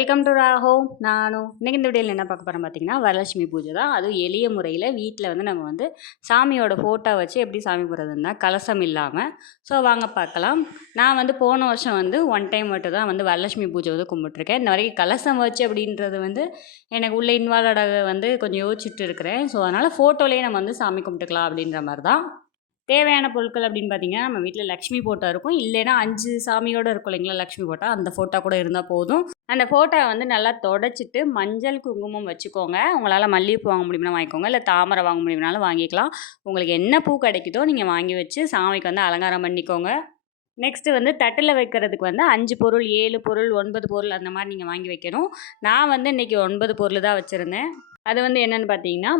Welcome to ராஹோ. இன்னைக்கு இந்த வீடியோவில் என்ன பார்க்க போகிறோம் பார்த்தீங்கன்னா, வரலட்சுமி பூஜை தான். அதுவும் எளிய முறையில் வீட்டில் வந்து நம்ம வந்து சாமியோட ஃபோட்டோ வச்சு எப்படி சாமி கும்பிட்றதுன்னா கலசம் இல்லாமல். ஸோ வாங்க பார்க்கலாம். நான் வந்து போன வருஷம் வந்து ஒன் டைம் மட்டும் தான் வந்து வரலட்சுமி பூஜை வந்து கும்பிட்ருக்கேன். இந்த வரைக்கும் கலசம் வச்சு அப்படின்றது வந்து எனக்கு உள்ளே இன்வால்வ்டாக வந்து கொஞ்சம் யோசிச்சுட்டு இருக்கிறேன். ஸோ அதனால் ஃபோட்டோலேயே நம்ம வந்து சாமி கும்பிட்டுக்கலாம் அப்படின்ற மாதிரி தான். தேவையான பொருட்கள் அப்படின்னு பார்த்தீங்கன்னா, நம்ம வீட்டில் லக்ஷ்மி ஃபோட்டோ இருக்கும். இல்லைன்னா 5 சாமியோடு இருக்கும் இல்லைங்களா, லக்ஷ்மி ஃபோட்டோ. அந்த ஃபோட்டோ கூட இருந்தால் போதும். அந்த ஃபோட்டோ வந்து நல்லா தொடச்சிட்டு மஞ்சள் குங்குமம் வச்சுக்கோங்க. உங்களால் மல்லிகைப்பூ வாங்க முடியும்னா வாங்கிக்கோங்க, இல்லை தாமரை வாங்க முடியும்னாலும் வாங்கிக்கலாம். உங்களுக்கு என்ன பூ கிடைக்குதோ நீங்கள் வாங்கி வச்சு சாமிக்கு வந்து அலங்காரம் பண்ணிக்கோங்க. நெக்ஸ்ட்டு வந்து தட்டில் வைக்கிறதுக்கு வந்து 5 பொருள், 7 பொருள், 9 பொருள் அந்த மாதிரி நீங்கள் வாங்கி வைக்கணும். நான் வந்து இன்றைக்கி 9 பொருள் தான் வச்சுருந்தேன். அது வந்து என்னென்னு பார்த்தீங்கன்னா,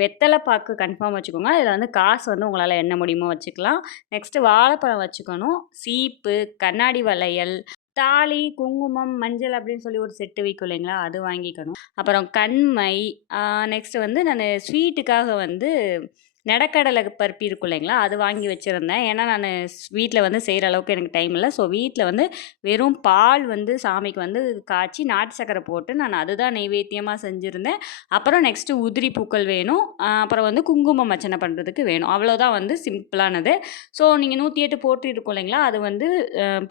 வெத்தலை பாக்கு கன்ஃபார்ம் வச்சுக்கோங்க. இதில் வந்து காசு வந்து உங்களால் என்ன முடியுமோ வச்சுக்கலாம். நெக்ஸ்ட்டு வாழைப்பழம் வச்சுக்கணும். சீப்பு, கண்ணாடி வளையல், தாலி, குங்குமம், மஞ்சள் அப்படின்னு சொல்லி ஒரு செட்டு விற்கும் இல்லைங்களா, அது வாங்கிக்கணும். அப்புறம் கண்மை. நெக்ஸ்ட்டு வந்து நான் ஸ்வீட்டுக்காக வந்து நெடக்கடலை பருப்பி இருக்கும் இல்லைங்களா, அது வாங்கி வச்சுருந்தேன். ஏன்னா நான் வீட்டில் வந்து செய்கிற அளவுக்கு எனக்கு டைம் இல்லை. ஸோ வீட்டில் வந்து வெறும் பால் வந்து சாமிக்கு வந்து காய்ச்சி நாட்டு சக்கரை போட்டு நான் அதுதான் நெய்வேத்தியமாக செஞ்சுருந்தேன். அப்புறம் நெக்ஸ்ட்டு உதிரி பூக்கள் வேணும். அப்புறம் வந்து குங்குமம் அர்ச்சனை பண்ணுறதுக்கு வேணும். அவ்வளோதான் வந்து சிம்பிளானது. ஸோ நீங்கள் 108 போட்டு இருக்கும் இல்லைங்களா, அது வந்து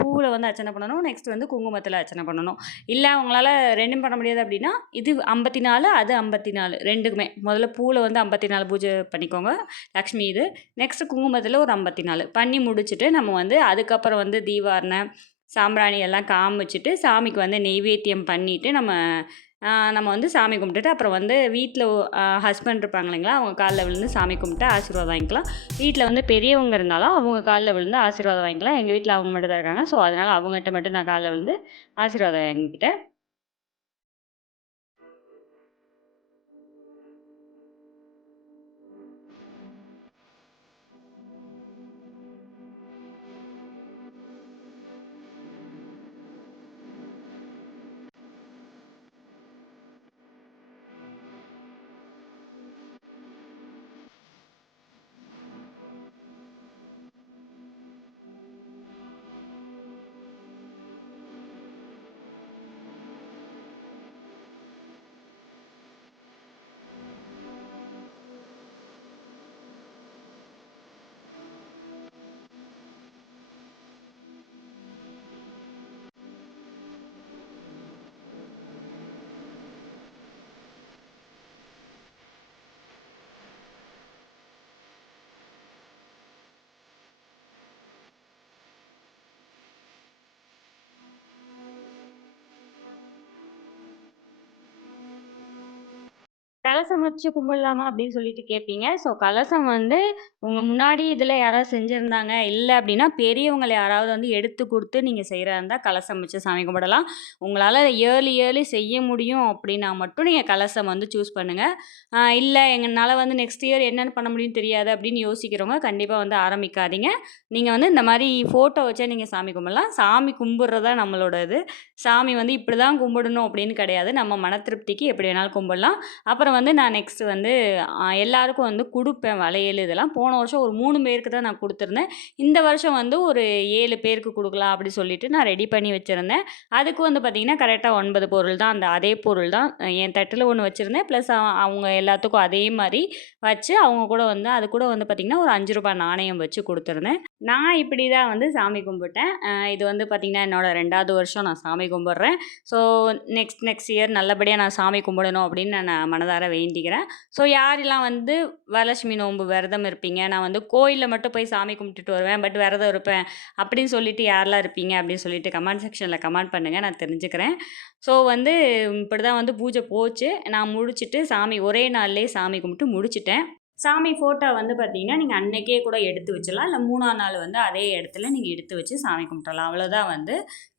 பூவில் வந்து அர்ச்சனை பண்ணணும். நெக்ஸ்ட் வந்து குங்குமத்தில் அர்ச்சனை பண்ணணும். இல்லை உங்களால் ரெண்டும் பண்ண முடியாது அப்படின்னா, இது 54 அது 54 ரெண்டுக்குமே. முதல்ல பூவில் வந்து 54 பூஜை பண்ணிக்கோங்க, லக்ஷ்மி இது. நெக்ஸ்ட்டு குங்குமத்தில் ஒரு 54 பண்ணி முடிச்சுட்டு நம்ம வந்து அதுக்கப்புறம் வந்து தீபாரணை, சாம்பிராணி எல்லாம் காமிச்சிட்டு சாமிக்கு வந்து நெய்வேத்தியம் பண்ணிவிட்டு நம்ம வந்து சாமி கும்பிட்டுட்டு அப்புறம் வந்து வீட்டில் ஹஸ்பண்ட் இருப்பாங்க இல்லைங்களா, அவங்க காலில் விழுந்து சாமி கும்பிட்டு ஆசீர்வாதம் வாங்கிக்கலாம். வீட்டில் வந்து பெரியவங்க இருந்தாலும் அவங்க காலில் விழுந்து ஆசீர்வாதம் வாங்கிக்கலாம். எங்கள் வீட்டில் அவங்க மட்டும் தான் இருக்காங்க. ஸோ அதனால் அவங்ககிட்ட மட்டும் நான் காலில் விழுந்து ஆசீர்வாதம் வாங்கிக்கிட்டேன். கலசம் வச்சு கும்பிடலாமா அப்படின்னு சொல்லிட்டு கேட்பீங்க. ஸோ கலசம் வந்து உங்கள் முன்னாடி இதில் யாராவது செஞ்சுருந்தாங்க, இல்லை அப்படின்னா பெரியவங்களை யாராவது வந்து எடுத்து கொடுத்து நீங்கள் செய்கிறதா இருந்தால் கலசம் வச்சு சாமி கும்பிடலாம். உங்களால் ஏர்லி செய்ய முடியும் அப்படின்னா மட்டும் நீங்கள் கலசம் வந்து சூஸ் பண்ணுங்கள். இல்லை எங்களால் வந்து நெக்ஸ்ட் இயர் என்னென்னு பண்ண முடியும்னு தெரியாது அப்படின்னு யோசிக்கிறவங்க கண்டிப்பாக வந்து ஆரம்பிக்காதீங்க. நீங்கள் வந்து இந்த மாதிரி ஃபோட்டோ வச்சா நீங்கள் சாமி கும்பிடலாம். சாமி கும்பிட்றதா நம்மளோட இது. சாமி வந்து இப்படி தான் கும்பிடணும் அப்படின்னு கிடையாது. நம்ம மன திருப்திக்கு எப்படி வேணாலும் கும்பிடலாம். அப்புறம் வந்து நான் நெக்ஸ்ட்டு வந்து எல்லாருக்கும் வந்து கொடுப்பேன் வளையல் இதெல்லாம். போன வருஷம் ஒரு 3 பேருக்கு தான் நான் கொடுத்துருந்தேன். இந்த வருஷம் வந்து ஒரு 7 பேருக்கு கொடுக்கலாம் அப்படி சொல்லிட்டு நான் ரெடி பண்ணி வச்சுருந்தேன். அதுக்கு வந்து பார்த்திங்கன்னா கரெக்டாக 9 பொருள் தான். அதே பொருள் தான் என் தட்டில் ஒன்று வச்சுருந்தேன். ப்ளஸ் அவங்க எல்லாத்துக்கும் அதே மாதிரி வச்சு அவங்க கூட வந்து அது கூட வந்து பார்த்திங்கன்னா ஒரு ₹5 நாணயம் வச்சு கொடுத்துருந்தேன். நான் இப்படி தான் வந்து சாமி கும்பிட்டேன். இது வந்து பார்த்திங்கன்னா என்னோடய 2வது வருஷம் நான் சாமி கும்பிட்றேன். ஸோ நெக்ஸ்ட் இயர் நல்லபடியாக நான் சாமி கும்பிடணும் அப்படின்னு நான் மனதார வேண்டிக்கிறேன். ஸோ யாரெல்லாம் வந்து வரலட்சுமி நோன்பு விரதம் இருப்பீங்க, நான் வந்து கோயிலில் மட்டும் போய் சாமி கும்பிட்டுட்டு வருவேன் பட் விரதம் இருப்பேன் அப்படின்னு சொல்லிட்டு யாரெல்லாம் இருப்பீங்க அப்படின்னு சொல்லிட்டு கமெண்ட் செக்ஷனில் கமெண்ட் பண்ணுங்கள், நான் தெரிஞ்சுக்கிறேன். ஸோ வந்து இப்படி தான் வந்து பூஜை போச்சு. நான் முடிச்சுட்டு சாமி ஒரே நாள்லேயே சாமி கும்பிட்டு முடிச்சிட்டேன். சாமி ஃபோட்டோ வந்து பார்த்தீங்கன்னா நீங்கள் அன்னைக்கே கூட எடுத்து வச்சிடலாம், இல்லை 3ஆம் நாள் வந்து அதே இடத்துல நீங்கள் எடுத்து வச்சு சாமி கும்பிடலாம். அவ்வளோதான் வந்து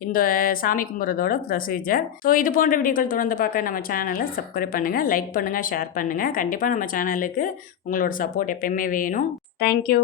இந்த சாமி கும்பிட்றதோட ப்ரொசீஜர். ஸோ இது போன்ற வீடியோக்கள் தொடர்ந்து பார்க்க நம்ம சேனலை சப்ஸ்கிரைப் பண்ணுங்கள், லைக் பண்ணுங்கள், ஷேர் பண்ணுங்கள். கண்டிப்பாக நம்ம சேனலுக்கு உங்களோட சப்போர்ட் எப்பயுமே வேணும். தேங்க்யூ.